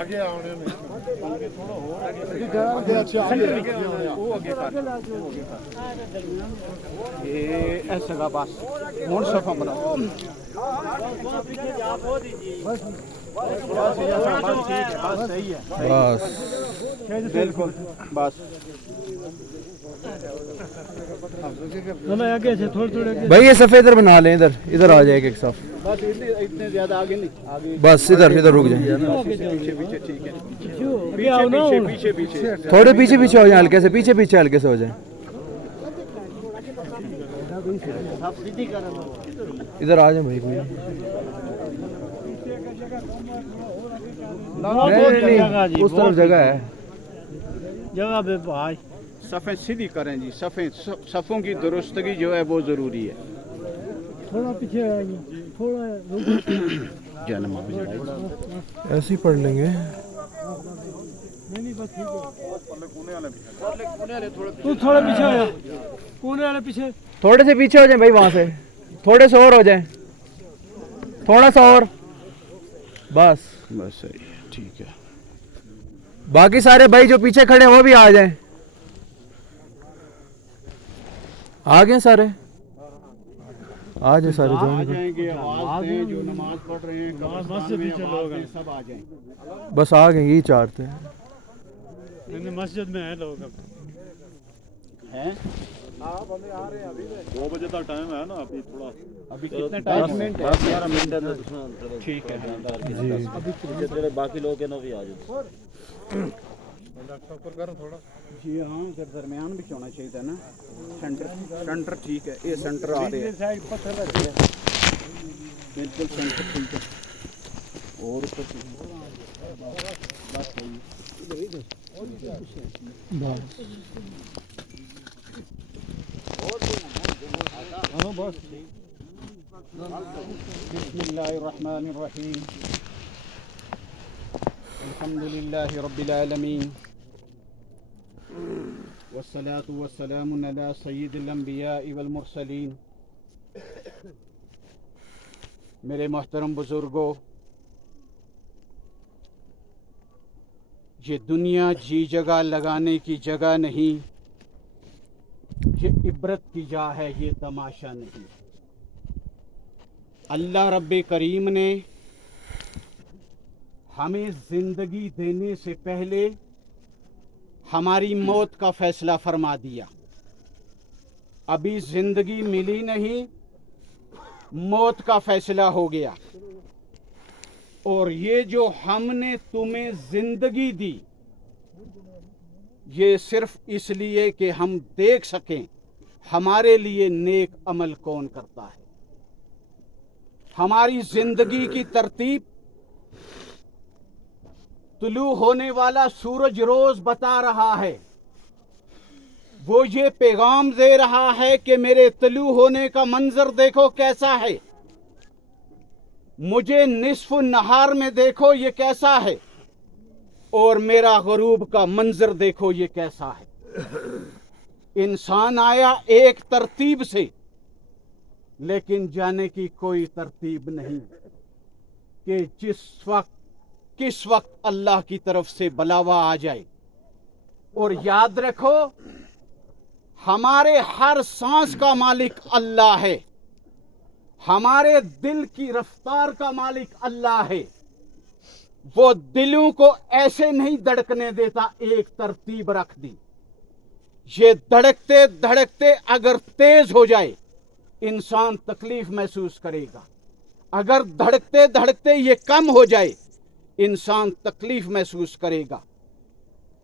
आगे आने में ये ऐसा का बस मोड़ सफा बनाओ बस सही है बस बिल्कुल बस आगे से थोड़े भाई ये सफ़े इधर बना लें, इधर इधर आ जाए एक साफ। बस इतने ज्यादा आगे नहीं आगे बस इधर इधर रुक जाए, पीछे पीछे ठीक है पीछे पीछे थोड़े पीछे पीछे हो जाए, हल्के से पीछे पीछे हल्के से हो जाए। इधर आ जाए भाई कोई नहीं, उस तरफ जगह है। जगह पे भाई सफ़े सीधी करें जी, सफ़ों की दुरुस्तगी जो है वो ज़रूरी है। थोड़ा पीछे थोड़ा जन्म ऐसे ही पढ़ लेंगे। नहीं बस ठीक है तू थोड़ा पीछे आया कोने वाले पीछे थोड़े से पीछे हो जाए भाई, वहां से थोड़े से और हो जाए, थोड़ा सा और, बस बस सही है ठीक है। बाकी सारे भाई जो पीछे खड़े हैं वो भी आ जाएं। आ गए सारे, आ जाए सारे आ जो जाएंगे, आवाज दें, जो नमाज पढ़ रहे हैं मस्जिद भी चलो सब आ जाएं। बस आ गए, यही चाहते हैं। मस्जिद में है लोग अब हैं 2 बजे तक टाइम है ना अभी थोड़ा। अभी कितने टाइम मिनट है? 10-11 मिनट है ठीक है जी। बाकी लोग के ना भी आ जाओ जी हाँ, इधर दरमियान भी होना चाहिए था ना। सेंटर ठीक है, ये सेंटर आ रहे हैं साइड पत्थर लग गया बिल्कुल सेंटर ठीक है। और ऊपर बस सही बिस्मिल्लाहिर्रहमानिर्रहीम अल्हम्दुलिल्लाहि रब्बिल आलमीन वस्सलातु वस्सलामु अला सय्यिदिल अंबिया वल मुरसलीन। मेरे मोहतरम बुजुर्गों, ये दुनिया जी जगह लगाने की जगह नहीं, ये इबरत की जा है, ये तमाशा नहीं। अल्लाह रब्बे करीम ने हमें जिंदगी देने से पहले हमारी मौत का फैसला फरमा दिया। अभी जिंदगी मिली नहीं, मौत का फैसला हो गया। और ये जो हमने तुम्हें जिंदगी दी, ये सिर्फ इसलिए कि हम देख सकें हमारे लिए नेक अमल कौन करता है। हमारी जिंदगी की तरतीब तुलू होने वाला सूरज रोज बता रहा है। वो ये पैगाम दे रहा है कि मेरे तुलू होने का मंजर देखो कैसा है, मुझे निस्फ नहार में देखो ये कैसा है, और मेरा गरूब का मंजर देखो ये कैसा है। इंसान आया एक तरतीब से, लेकिन जाने की कोई तरतीब नहीं कि किस वक्त अल्लाह की तरफ से बुलावा आ जाए। और याद रखो, हमारे हर सांस का मालिक अल्लाह है, हमारे दिल की रफ्तार का मालिक अल्लाह है। वो दिलों को ऐसे नहीं धड़कने देता, एक तरतीब रख दी। ये धड़कते धड़कते अगर तेज हो जाए, इंसान तकलीफ महसूस करेगा। अगर धड़कते धड़कते ये कम हो जाए, इंसान तकलीफ महसूस करेगा।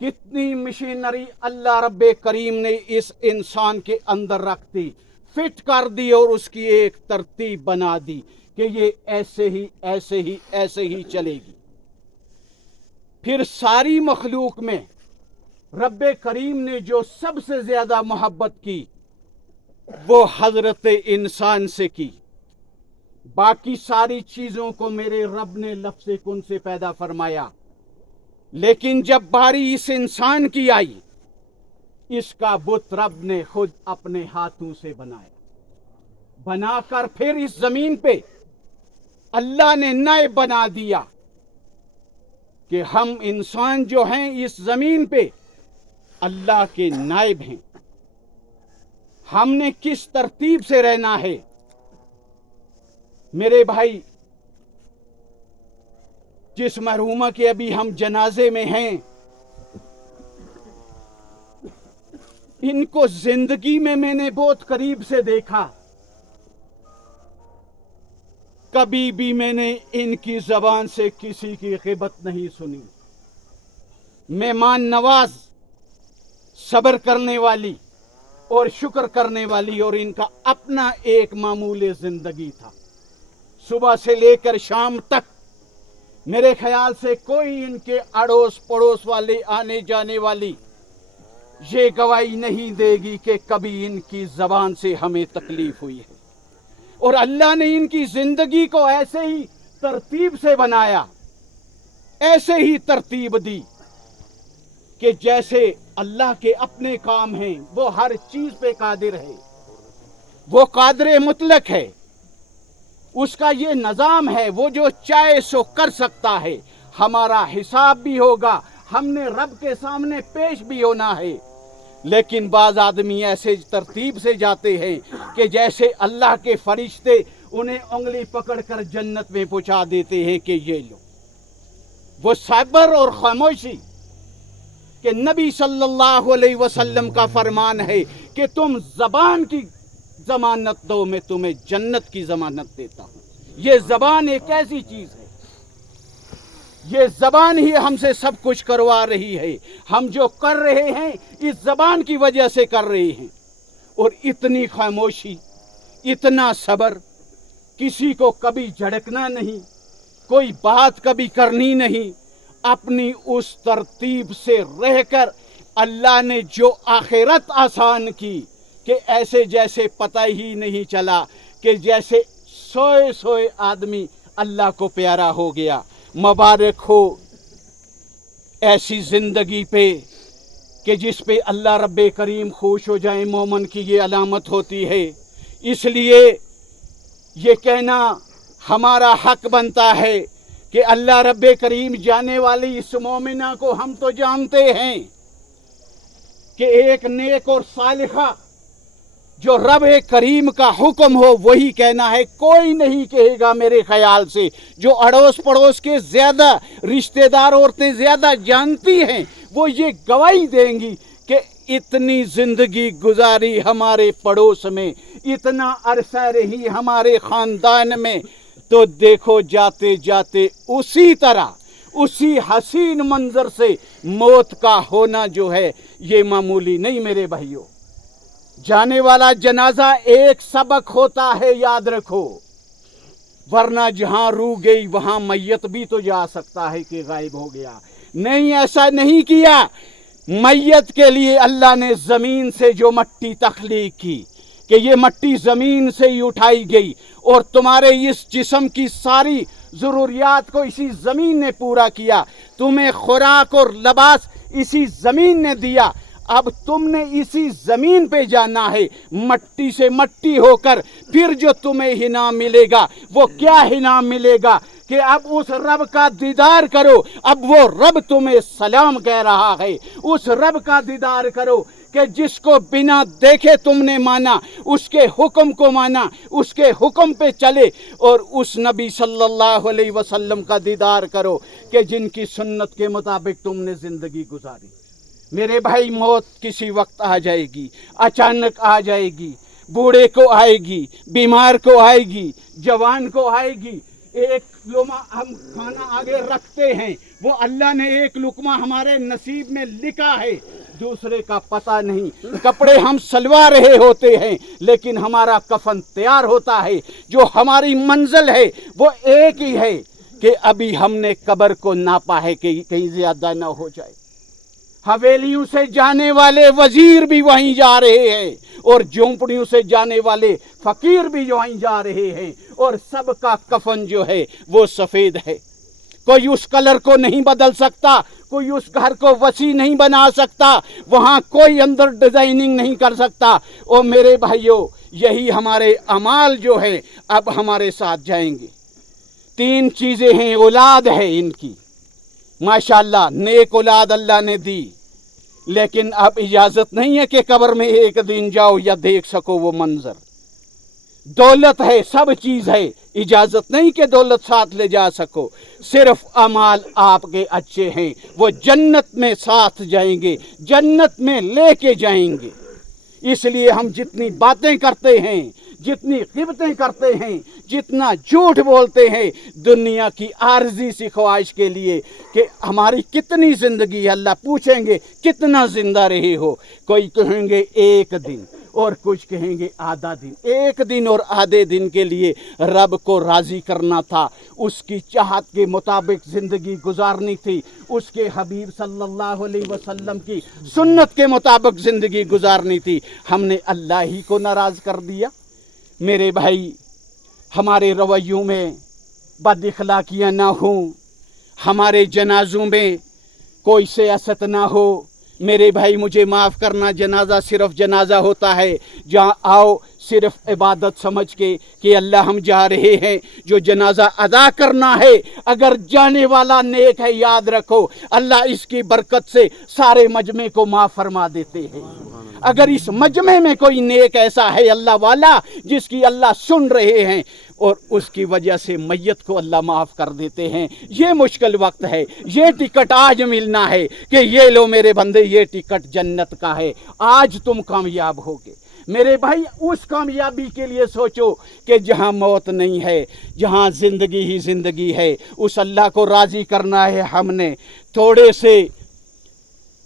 कितनी मशीनरी अल्लाह रब्बे करीम ने इस इंसान के अंदर रख दी, फिट कर दी, और उसकी एक तरतीब बना दी कि ये ऐसे ही ऐसे ही ऐसे ही चलेगी। फिर सारी मखलूक में रब्बे करीम ने जो सबसे ज्यादा मोहब्बत की, वो हजरत इंसान से की। बाकी सारी चीजों को मेरे रब ने लफ्ज़े कुन से पैदा फरमाया। लेकिन जब बारी इस इंसान की आई, इसका बुत रब ने खुद अपने हाथों से बनाया, बनाकर फिर इस जमीन पे अल्लाह ने नायब बना दिया कि हम इंसान जो हैं इस जमीन पे अल्लाह के नायब हैं। हमने किस तरतीब से रहना है मेरे भाई। जिस मरहूमा के अभी हम जनाजे में हैं, इनको जिंदगी में मैंने बहुत करीब से देखा। कभी भी मैंने इनकी जबान से किसी की गिबत नहीं सुनी। मेहमान नवाज, सब्र करने वाली और शुक्र करने वाली, और इनका अपना एक मामूल जिंदगी था। सुबह से लेकर शाम तक मेरे ख्याल से कोई इनके अड़ोस पड़ोस वाले आने जाने वाली ये गवाही नहीं देगी कि कभी इनकी जबान से हमें तकलीफ हुई है। और अल्लाह ने इनकी जिंदगी को ऐसे ही तरतीब से बनाया, ऐसे ही तरतीब दी कि जैसे अल्लाह के अपने काम हैं, वो हर चीज पे कादिर है, वो कादिर मुतलक है, उसका ये निज़ाम है, वो जो चाहे सो कर सकता है। हमारा हिसाब भी होगा, हमने रब के सामने पेश भी होना है। लेकिन बाज आदमी ऐसे तरतीब से जाते हैं कि जैसे अल्लाह के फरिश्ते उन्हें उंगली पकड़कर जन्नत में पहुंचा देते हैं कि ये लो। वो सब्र और खामोशी कि नबी सल्लल्लाहु अलैहि वसल्लम का फरमान है कि तुम ज़बान की जमानत दो, मैं तुम्हें जन्नत की जमानत देता हूं। ये ज़बान एक ऐसी चीज है, ये ज़बान ही हमसे सब कुछ करवा रही है। हम जो कर रहे हैं इस ज़बान की वजह से कर रहे हैं। और इतनी खामोशी, इतना सब्र, किसी को कभी झड़कना नहीं, कोई बात कभी करनी नहीं, अपनी उस तरतीब से रहकर अल्लाह ने जो आखिरत आसान की कि ऐसे जैसे पता ही नहीं चला कि जैसे सोए सोए आदमी अल्लाह को प्यारा हो गया। मुबारक हो ऐसी जिंदगी पे कि जिस पे अल्लाह रब्बे करीम खुश हो जाए। मोमन की ये अलामत होती है। इसलिए ये कहना हमारा हक बनता है कि अल्लाह रब्बे करीम जाने वाली इस मोमिना को हम तो जानते हैं कि एक नेक और सालिहा जो रब करीम का हुक्म हो वही कहना है। कोई नहीं कहेगा मेरे ख्याल से, जो अड़ोस पड़ोस के ज्यादा रिश्तेदार औरतें ज्यादा जानती हैं वो ये गवाही देंगी कि इतनी जिंदगी गुजारी हमारे पड़ोस में, इतना अरसा रही हमारे खानदान में, तो देखो जाते जाते उसी तरह उसी हसीन मंजर से मौत का होना जो है ये मामूली नहीं मेरे भाइयों। जाने वाला जनाजा एक सबक होता है, याद रखो, वरना जहां रूह गई वहां मैयत भी तो जा सकता है कि गायब हो गया। नहीं, ऐसा नहीं किया। मैयत के लिए अल्लाह ने जमीन से जो मट्टी तख्लीक की कि ये मट्टी जमीन से ही उठाई गई और तुम्हारे इस जिस्म की सारी जरूरियात को इसी जमीन ने पूरा किया। तुम्हें खुराक और लिबास इसी जमीन ने दिया। अब तुमने इसी जमीन पे जाना है, मट्टी से मट्टी होकर। फिर जो तुम्हें इनाम मिलेगा वो क्या इनाम मिलेगा कि अब उस रब का दीदार करो। अब वो रब तुम्हें सलाम कह रहा है। उस रब का दीदार करो कि जिसको बिना देखे तुमने माना, उसके हुक्म को माना, उसके हुक्म पे चले। और उस नबी सल्लल्लाहु अलैहि वसल्लम का दीदार करो कि जिनकी सुन्नत के मुताबिक तुमने जिंदगी गुजारी। मेरे भाई, मौत किसी वक्त आ जाएगी, अचानक आ जाएगी। बूढ़े को आएगी, बीमार को आएगी, जवान को आएगी। एक लुकमा हम खाना आगे रखते हैं, वो अल्लाह ने एक लुकमा हमारे नसीब में लिखा है, दूसरे का पता नहीं। कपड़े हम सलवा रहे होते हैं लेकिन हमारा कफन तैयार होता है। जो हमारी मंजिल है वो एक ही है कि अभी हमने कब्र को नापा है कि कहीं ज्यादा ना हो जाए। हवेलियों से जाने वाले वजीर भी वहीं जा रहे हैं और झोंपड़ियों से जाने वाले फकीर भी वहीं जा रहे हैं, और सबका कफन जो है वो सफेद है। कोई उस कलर को नहीं बदल सकता, कोई उस घर को वसी नहीं बना सकता, वहाँ कोई अंदर डिजाइनिंग नहीं कर सकता। ओ मेरे भाइयों, यही हमारे अमाल जो है अब हमारे साथ जाएंगे। 3 चीज़ें हैं, औलाद है इनकी, माशाल्लाह नेक औलाद अल्लाह ने दी, लेकिन अब इजाज़त नहीं है कि कब्र में एक दिन जाओ या देख सको वो मंजर। दौलत है, सब चीज़ है, इजाज़त नहीं कि दौलत साथ ले जा सको। सिर्फ अमाल आपके अच्छे हैं, वो जन्नत में साथ जाएंगे, जन्नत में लेके जाएंगे। इसलिए हम जितनी बातें करते हैं, जितनी गिबतें करते हैं, जितना झूठ बोलते हैं दुनिया की आर्जी सी ख्वाहिश के लिए कि हमारी कितनी ज़िंदगी है, अल्लाह पूछेंगे कितना ज़िंदा रहे हो। कोई कहेंगे 1 दिन और कुछ कहेंगे आधा दिन। 1 दिन और आधे दिन के लिए रब को राज़ी करना था, उसकी चाहत के मुताबिक ज़िंदगी गुजारनी थी, उसके हबीब सल्लल्लाहु अलैहि वसल्लम की सुन्नत के मुताबिक ज़िंदगी गुजारनी थी। हमने अल्लाह ही को नाराज़ कर दिया। मेरे भाई, हमारे रवैयों में बदअखलाकियाँ ना हों, हमारे जनाजों में कोई सियासत ना हो। मेरे भाई मुझे माफ़ करना, जनाजा सिर्फ जनाजा होता है, जहाँ आओ सिर्फ इबादत समझ के कि अल्लाह हम जा रहे हैं, जो जनाजा अदा करना है। अगर जाने वाला नेक है, याद रखो अल्लाह इसकी बरकत से सारे मजमे को माफ़ फरमा देते हैं। अगर इस मजमे में कोई नेक ऐसा है अल्लाह वाला जिसकी अल्लाह सुन रहे हैं और उसकी वजह से मैयत को अल्लाह माफ़ कर देते हैं। ये मुश्किल वक्त है, ये टिकट आज मिलना है कि ये लो मेरे बंदे, ये टिकट जन्नत का है, आज तुम कामयाब होगे। मेरे भाई, उस कामयाबी के लिए सोचो कि जहाँ मौत नहीं है, जहाँ ज़िंदगी ही ज़िंदगी है, उस अल्लाह को राज़ी करना है। हमने थोड़े से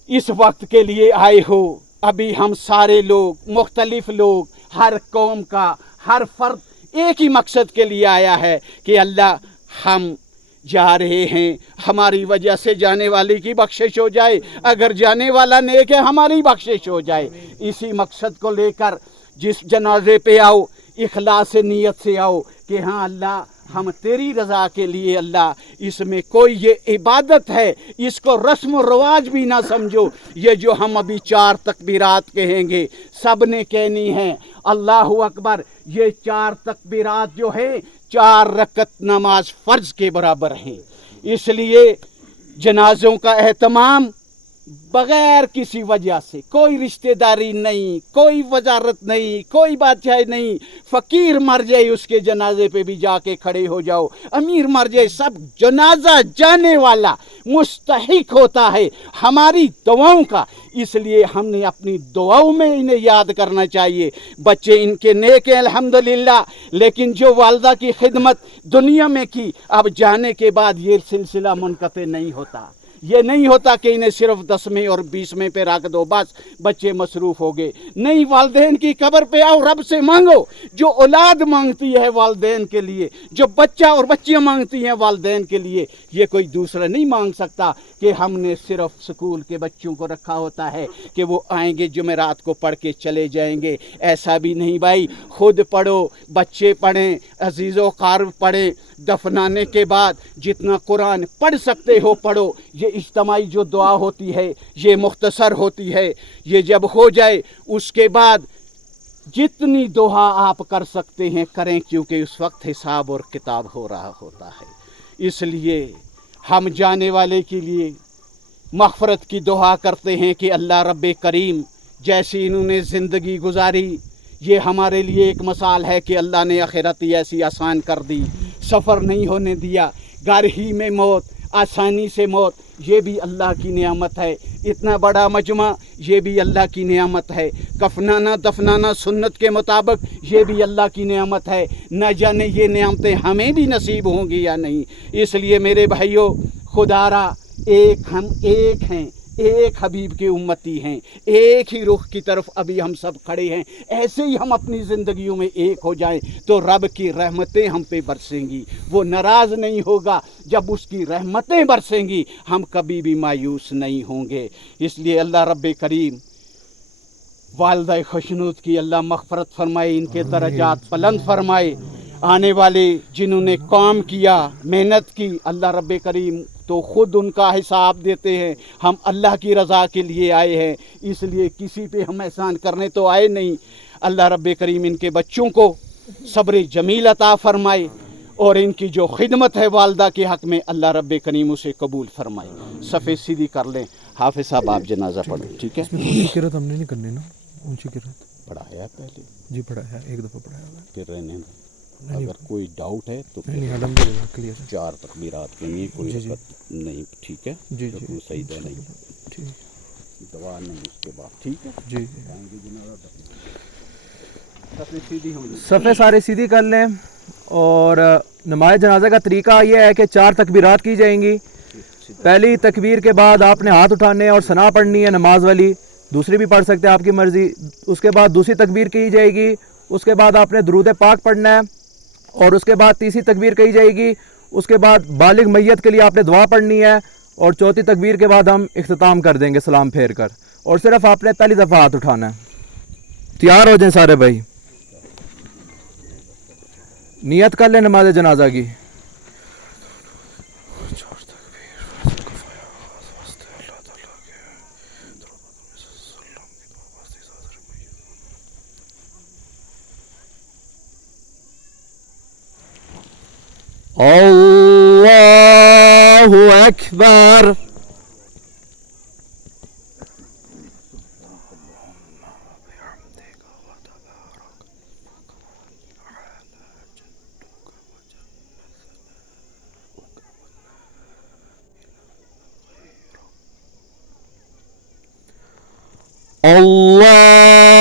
इस वक्त के लिए आए हो, अभी हम सारे लोग, मुख्तलिफ लोग, हर कौम का हर फर्द एक ही मकसद के लिए आया है कि अल्लाह हम जा रहे हैं, हमारी वजह से जाने वाले की बख्शिश हो जाए, अगर जाने वाला नेक है हमारी बख्शिश हो जाए। इसी मकसद को लेकर जिस जनाजे पे आओ, इखलास नीयत से आओ कि हाँ अल्लाह हम तेरी रज़ा के लिए, अल्लाह इसमें कोई ये इबादत है, इसको रस्म व रवाज भी ना समझो। ये जो हम अभी 4 तकबीरात कहेंगे सब ने कहनी है, अल्लाहु अकबर। ये 4 तकबीरात जो है 4 रकत नमाज फ़र्ज के बराबर हैं। इसलिए जनाज़ों का एहतमाम बग़ैर किसी वजह से, कोई रिश्तेदारी नहीं, कोई वजारत नहीं, कोई बादशाह नहीं, फ़कीर मर जाए उसके जनाजे पे भी जाके खड़े हो जाओ, अमीर मर जाए, सब जनाजा जाने वाला मुस्तहिक होता है हमारी दुआओं का। इसलिए हमने अपनी दुआओं में इन्हें याद करना चाहिए। बच्चे इनके नेक हैं अल्हम्दुलिल्लाह, लेकिन जो वालदा की खिदमत दुनिया में की, अब जाने के बाद ये सिलसिला मुनक़ते नहीं होता। ये नहीं होता कि इन्हें सिर्फ 10वें और 20वें पे रख दो, बस बच्चे मसरूफ़ हो गए। नहीं, वालदेन की कब्र पे आओ, रब से मांगो। जो औलाद मांगती है वालदेन के लिए, जो बच्चा और बच्चियाँ मांगती हैं वालदेन के लिए, ये कोई दूसरा नहीं मांग सकता कि हमने सिर्फ स्कूल के बच्चों को रखा होता है कि वो आएंगे जुमेरात को पढ़ के चले जाएंगे। ऐसा भी नहीं भाई, खुद पढ़ो, बच्चे पढ़ें, अजीज़ो क़ारिब पढ़ें, दफनाने के बाद जितना कुरान पढ़ सकते हो पढ़ो। ये इज्तिमाई जो दुआ होती है ये मुख्तसर होती है, ये जब हो जाए उसके बाद जितनी दुआ आप कर सकते हैं करें, क्योंकि उस वक्त हिसाब और किताब हो रहा होता है। इसलिए हम जाने वाले के लिए मग़फ़िरत की दुआ करते हैं कि अल्लाह रब्बे करीम जैसी इन्होंने ज़िंदगी गुजारी, ये हमारे लिए एक मिसाल है कि अल्लाह ने आखिरत ऐसी आसान कर दी, सफ़र नहीं होने दिया, घर ही में मौत, आसानी से मौत, ये भी अल्लाह की नियामत है। इतना बड़ा मजमा, ये भी अल्लाह की नियामत है। कफनाना दफनाना सुन्नत के मुताबिक, ये भी अल्लाह की नियामत है। न जाने ये नियामतें हमें भी नसीब होंगी या नहीं। इसलिए मेरे भाइयों, खुदारा हम एक हैं, एक हबीब के उम्मती हैं, एक ही रुख की तरफ अभी हम सब खड़े हैं। ऐसे ही हम अपनी ज़िंदगियों में एक हो जाएं तो रब की रहमतें हम पे बरसेंगी। वो नाराज़ नहीं होगा, जब उसकी रहमतें बरसेंगी हम कभी भी मायूस नहीं होंगे। इसलिए अल्लाह रब्बे करीम वालिदा खुशनूद की अल्लाह मग़फ़िरत फरमाए, इनके दरजात बुलंद फरमाए। आने वाले जिन्होंने काम किया, मेहनत की, अल्लाह रब्बे करीम तो खुद उनका हिसाब देते हैं। हम अल्लाह की रज़ा के लिए आए हैं, इसलिए किसी पे हम एहसान करने तो आए नहीं। अल्लाह रब्बे करीम इनके बच्चों को सब्र जमील अता फरमाए और इनकी जो खिदमत है वालदा के हक़ में अल्लाह रब्बे करीम उसे कबूल फरमाए। सफ़े सीधी कर लें। हाफिज़ साहब आप जनाजा पढ़ो, ठीक है। ऊंची किरत हमने नहीं करनी ना, ऊंची किरत पढ़ाया पहले जी पढ़ा है, एक दफ़ा पढ़ाया है। फिर रहने दें। अगर कोई डाउट है तो नहीं नहीं अल्हम्दुलिल्लाह क्लियर है। 4 तकबीरात के लिए कोई जी, जी। दिक्कत नहीं, ठीक है। जी, तो जी। तू सही है नहीं, ठीक दवा नहीं उसके बाद, ठीक है। जी सफ़े सीधी होंगी। सफ़े सारे सीधी कर लें। और नमाज जनाजा का तरीका ये है कि 4 तकबीरात की जाएंगी। पहली तकबीर के बाद आपने हाथ उठाने और सना पढ़नी है नमाज वाली, दूसरी भी पढ़ सकते हैं आपकी मर्ज़ी। उसके बाद दूसरी तकबीर की जाएगी, उसके बाद आपने दुरूद पाक पढ़ना है और उसके बाद तीसरी तकबीर कही जाएगी। उसके बाद बालिग मैयत के लिए आपने दुआ पढ़नी है और चौथी तकबीर के बाद हम इख्तिताम कर देंगे सलाम फेर कर, और सिर्फ आपने पहली दफ़ा हाथ उठाना है। तैयार हो जाएं सारे भाई, नियत कर लें नमाज जनाजा की। अल्लाहु अकबर।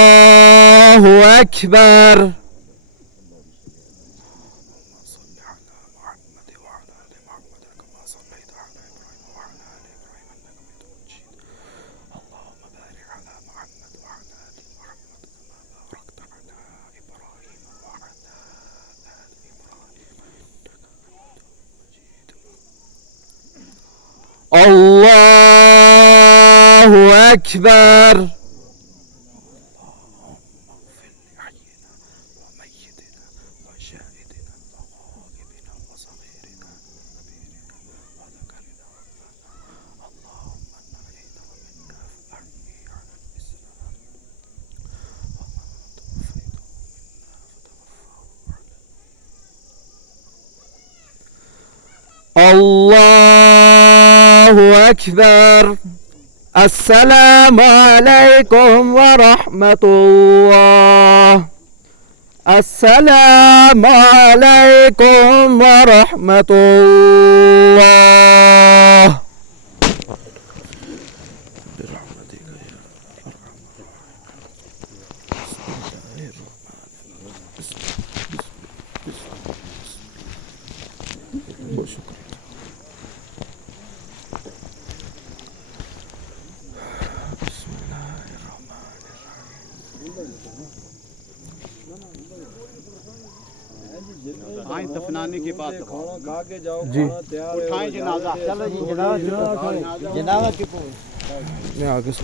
अल्लाहु अकबर। अल्लाहु अकबर। अल्लाहु अकबर। अस्सलामु अलैकुम व रहमतुल्लाह। अस्सलामु अलैकुम व रहमतुल्लाह। आए दफनाने के बाद खा के जाओ, जी उठाएं जनाजा। चलो जी जनाजा की मैं आगे से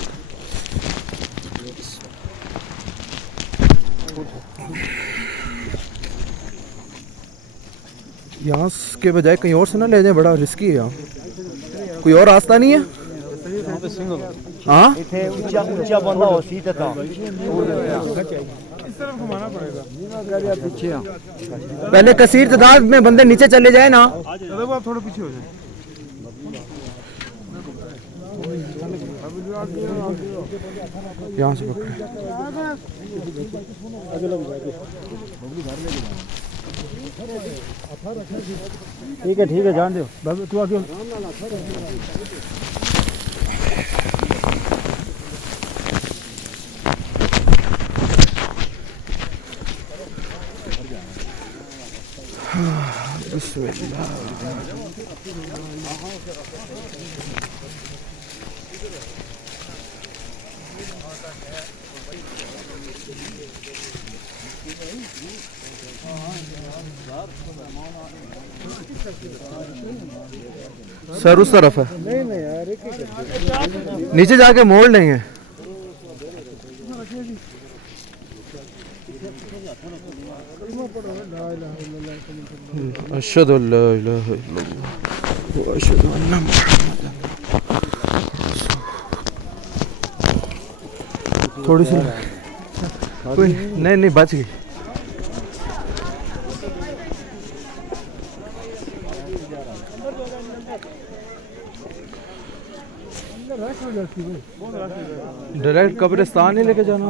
यहाँ के बजाय कहीं और से ना ले जाए, बड़ा रिस्की है यहाँ। कोई और रास्ता नहीं है? हाँ ऊंचा बंदा हो सीधे था पहले कसीर तादाद में बंदे नीचे चले जाए ना। थोड़ा पीछे हो जाए। यहाँ से पकड़े। ठीक है जान दो बाबू, तू आगे सर उस तरफ है, नीचे जाके मोड़ लेंगे। अशहदु अल्ला इलाहा इल्लल्लाह। अशहदु अन्ना मुहम्मदन। थोड़ी सी कोई नहीं नहीं बच गई। डायरेक्ट कब्रिस्तान ही लेके जाना।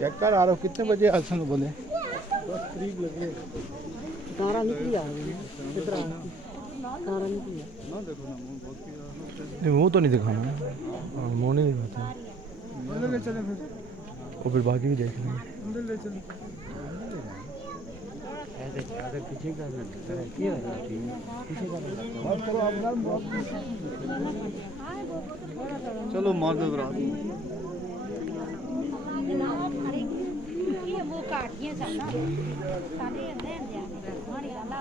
चेक कर आ रहा हूँ कितने बजे हसन बोले नहीं मुँह तो नहीं दिखाना, मुँह नहीं दिखाता और फिर बाकी भी देख लेंगे। चलो मार दो वो काटिए साला साले अंदर जाने हमारी अल्लाह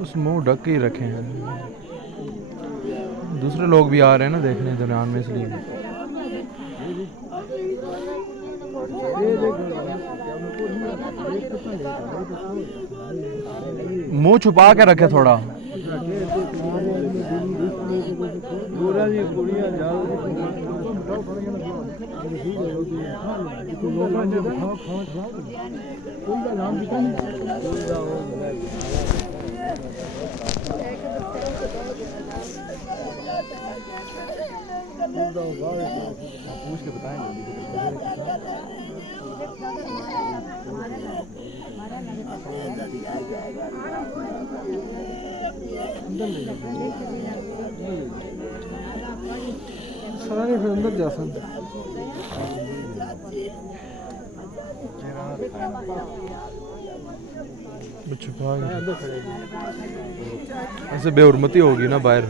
उस मुंह ढक के ही रखे हैं। दूसरे लोग भी आ रहे हैं ना देखने दरमियान में, इसलिए मुंह छुपा के रखे थोड़ा। पूछ के सारे फिर अंदर जा सकते। छुपा ऐसे बेहुरमती होगी ना बाहर।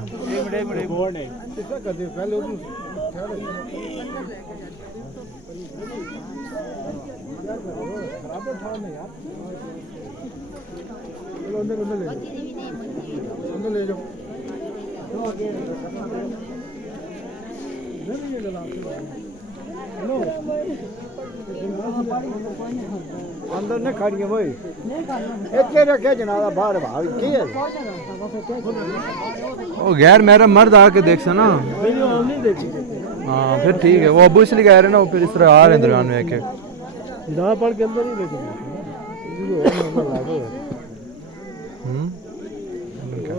ले जाओ अंदर ने खड़ी है भाई इतने रखे जनादा बाहर भाग की है ओ गैर मेरा मर्द आके देख सा ना। हाँ फिर ठीक है, वो अबू इसलिए कह रहे हैं ना, वो फिर इस तरह आ रहे हैं दरमियान में आके। जहाँ पढ़ के अंदर ही लेके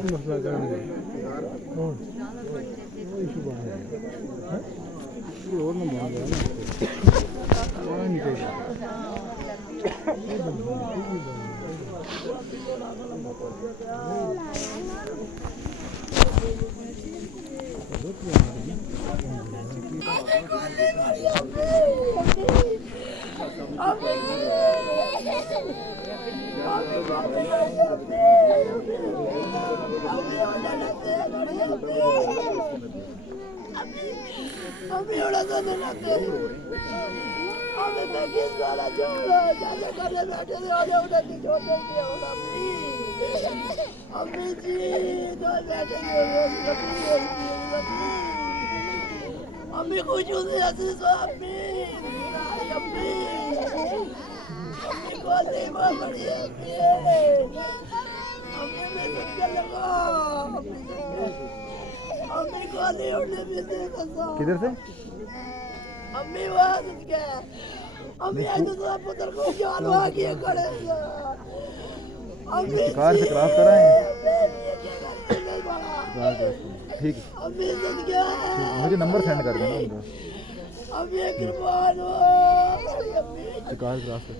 मसला करेंगे और ना मार अम्मी कुछ नहीं ऐसे अम्मी अम्मी अम्मी को नहीं मार पड़ी अम्मी अम्मी मैं सबके लगा अम्मी को नहीं उड़ने मिलते कसम। किधर से अम्मी वहाँ से क्या अम्मी ऐसे तो पुत्र को जान वहाँ किए खड़े अम्मी कार से क्रॉस कराएं। ठीक है अम्मी से क्या मुझे नंबर सेंड कर देना उनका। अम्मी कुर्बान हो बड़ी अम्मी कार क्रॉस कर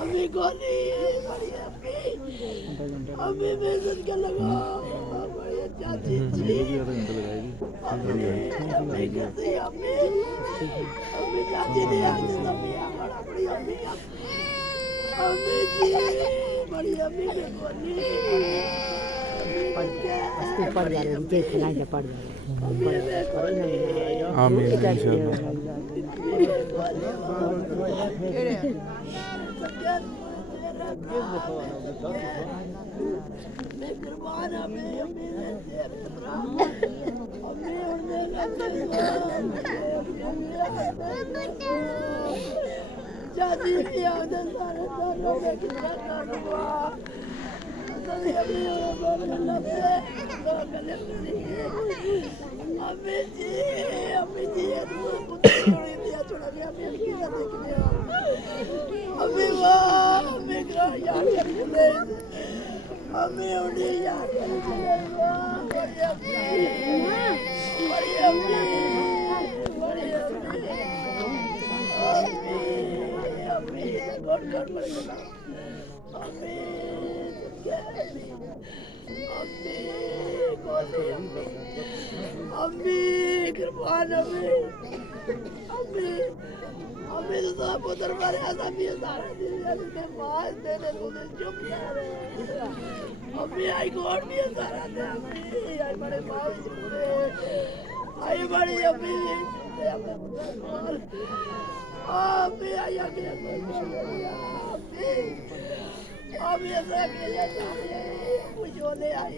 अम्मी को नहीं बड़ी अम्मी अम्मी मैं सद के लगा बड़ी चाची जी अम्मी कैसी अम्मी अम्मी चाची ने आज अम्मी बड़ा बड़ी अम्मी अम्मी जी बड़ी अम्मी के बोली पढ़ जा रहे देख लाइन पढ़ जा आमीन इंशाल्लाह। अम्मी कुर्बान अम्मी अम्मी अम्मी तो सब पुत्र मारे ऐसा भी सारा दिन ने मार देने तूने चुप यार अम्मी आई कोड भी सारा दिन अम्मी आई बड़े मार आई बड़ी अम्मी अम्मी आई अम्मी अम्मी ऐसा किया मुझे ले आई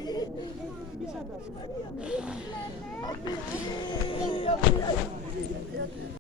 अम्मी